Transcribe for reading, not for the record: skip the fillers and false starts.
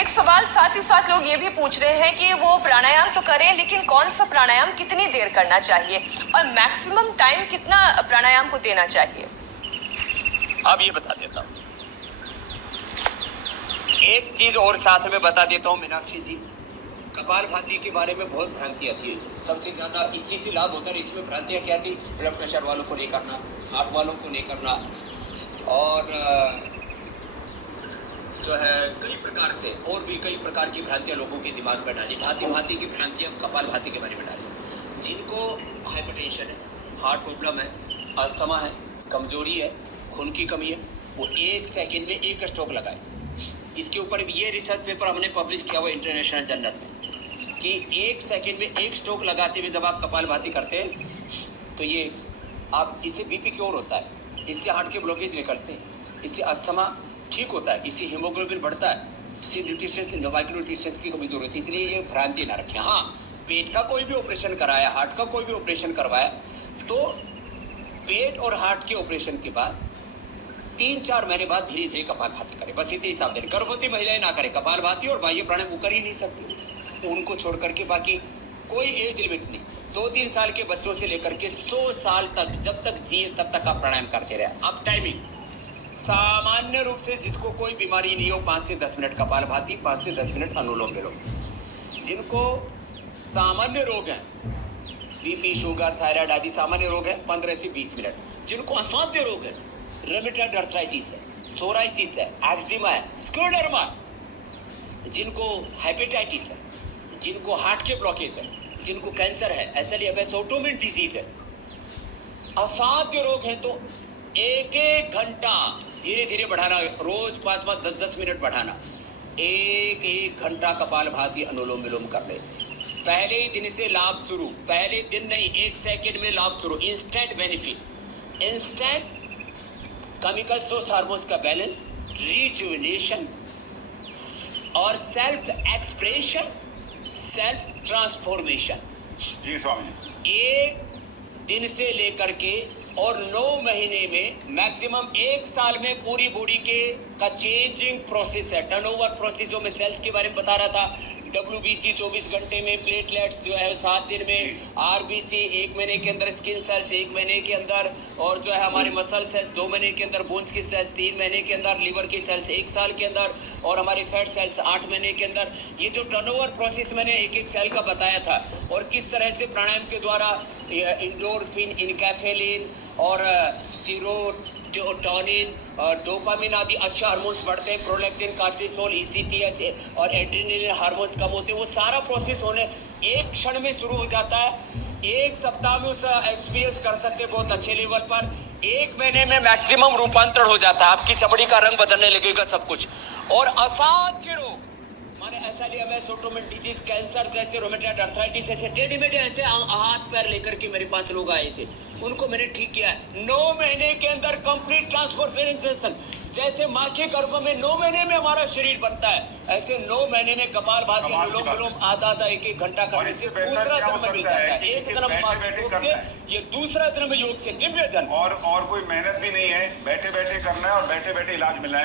एक सवाल साथ ही साथ लोग ये भी पूछ रहे हैं कि वो प्राणायाम तो करें, लेकिन कौन सा प्राणायाम कितनी देर करना चाहिए और मैक्सिमम टाइम कितना प्राणायाम को देना चाहिए? अब ये बता देता हूँ, एक चीज और साथ में बता देता हूँ मीनाक्षी जी, कपालभाति के बारे में बहुत भ्रांतियां थी। सबसे ज्यादा इसी से लाभ होता है। इसमें भ्रांतियां क्या थी? ब्लड प्रेशर वालों को नहीं करना, हार्ट वालों को नहीं करना, और जो है कई प्रकार से और भी कई प्रकार की भ्रांतियां लोगों के दिमाग में डाली। भांति भांति की भ्रांतियां कपालभाति के बारे में डाली। जिनको हाइपरटेंशन है, हार्ट प्रॉब्लम है, अस्थमा है, कमजोरी है, खून की कमी है, वो 1 सेकेंड में 1 स्ट्रोक लगाए। इसके ऊपर ये रिसर्च पेपर हमने पब्लिश किया हुआ इंटरनेशनल जर्नल में कि 1 सेकेंड में 1 स्ट्रोक लगाते हुए जब आप कपालभाति करते हैं तो ये आप इससे बीपी क्योर होता है, इससे हार्ट के ब्लॉकेज निकलते हैं, इससे अस्थमा ठीक होता है, इससे हीमोग्लोबिन बढ़ता है, इससे न्यूट्रिशन माइक्रोन्यूट्रिशंस की कमी दूर होती है। इसलिए ये भ्रांति ना रखें। हाँ, पेट का कोई भी ऑपरेशन कराया, हार्ट का कोई भी ऑपरेशन करवाया तो पेट और हार्ट के ऑपरेशन के बाद 3-4 महीने बाद धीरे धीरे कपालभाति करें। बस इतनी सावधानी। गर्भवती महिलाएं ना करें कपालभाति, और बाह्य प्राणायाम वो कर ही नहीं सकती, उनको छोड़ करके बाकी कोई एज लिमिट नहीं। 2-3 साल के बच्चों से लेकर के 100 साल तक, जब तक जिए तब तक आप प्राणायाम करते रहे। अब टाइमिंग सामान्य रूप से जिसको कोई बीमारी नहीं हो 5 से 10 मिनट कपालभाति, 5 से 10 मिनट अनुलोम विलोम। जिनको सामान्य रोग है, बीपी, शुगर, थायराइड आदि सामान्य रोग है, 15 से 20 मिनट। जिनको असाध्य रोग है, रेमेटॉइड आर्थराइटिस है, सोराइसिस है, एक्जिमा है, स्क्लेरोडर्मा, जिनको हेपेटाइटिस है, जिनको हार्ट के ब्लॉकेज है, जिनको कैंसर है, एसएलईएमएस ऑटोइम्यून डिजीज है, असाध्य रोग है, तो 1-1 घंटा धीरे धीरे बढ़ाना, रोज 5-5, 10-10 मिनट बढ़ाना। 1-1 घंटा कपालभाति अनुलोम विलोम करने से पहले ही दिन से लाभ शुरू। पहले दिन नहीं, 1 सेकेंड में लाभ शुरू। Instant benefit, instant chemical source hormones का बैलेंस, रिजुविनेशन और सेल्फ एक्सप्रेशन, सेल्फ ट्रांसफॉर्मेशन। जी स्वामी। 1 दिन से लेकर के और 9 महीने में मैक्सिमम 1 साल में पूरी बॉडी के का चेंजिंग प्रोसेस है। टर्नओवर प्रोसेस जो मैं सेल्स के बारे में बता रहा था, WBC 24 घंटे में, प्लेटलेट्स जो है 7 दिन में, RBC 1 महीने के अंदर, स्किन सेल्स 1 महीने के अंदर, और जो है हमारे मसल सेल्स 2 महीने के अंदर, बोन्स की सेल्स 3 महीने के अंदर, लिवर की सेल्स 1 साल के अंदर, और हमारे फैट सेल्स 8 महीने के अंदर। ये जो टर्नओवर प्रोसेस मैंने एक सेल का बताया था, और किस तरह से प्राणायाम के द्वारा इंडोर्फिन, इनकैफेलिन और सीरोटोनिन और डोपामिन आदि अच्छे हार्मोन्स बढ़ते हैं, प्रोलैक्टिन, कार्टिसोल, ECTH और एड्रेनलिन हार्मोन्स कम होते हैं। वो सारा प्रोसेस होने 1 क्षण में शुरू हो जाता है। 1 सप्ताह में उसे एक्सपीरियंस कर सकते हैं बहुत अच्छे लेवल पर। 1 महीने में मैक्सिमम रूपांतरण हो जाता है, आपकी चमड़ी का रंग बदलने लगेगा सब कुछ। और असाध्य रोग माने एसएलईएमएस ऑटोइम्यून डिजीज, कैंसर जैसे, रोमेटॉइड आर्थराइटिस जैसे, टेढ़े मेढ़े ऐसे हाथ पैर लेकर के मेरे पास लोग आए थे, उनको मैंने ठीक किया है। 9 महीने के अंदर कंप्लीट ट्रांसफॉर्मेशन। जैसे माँ के गर्भ में 9 महीने में हमारा शरीर बनता है, ऐसे 9 महीने में कपालभाति, अनुलोम विलोम आधा 1-1 घंटा करने से दूसरा जन्म मिल जाता है। एक जन्म योग से, ये दूसरा जन्म योग से, दिव्य जन्म। और कोई मेहनत भी नहीं है, बैठे बैठे करना है और बैठे बैठे इलाज मिलना है।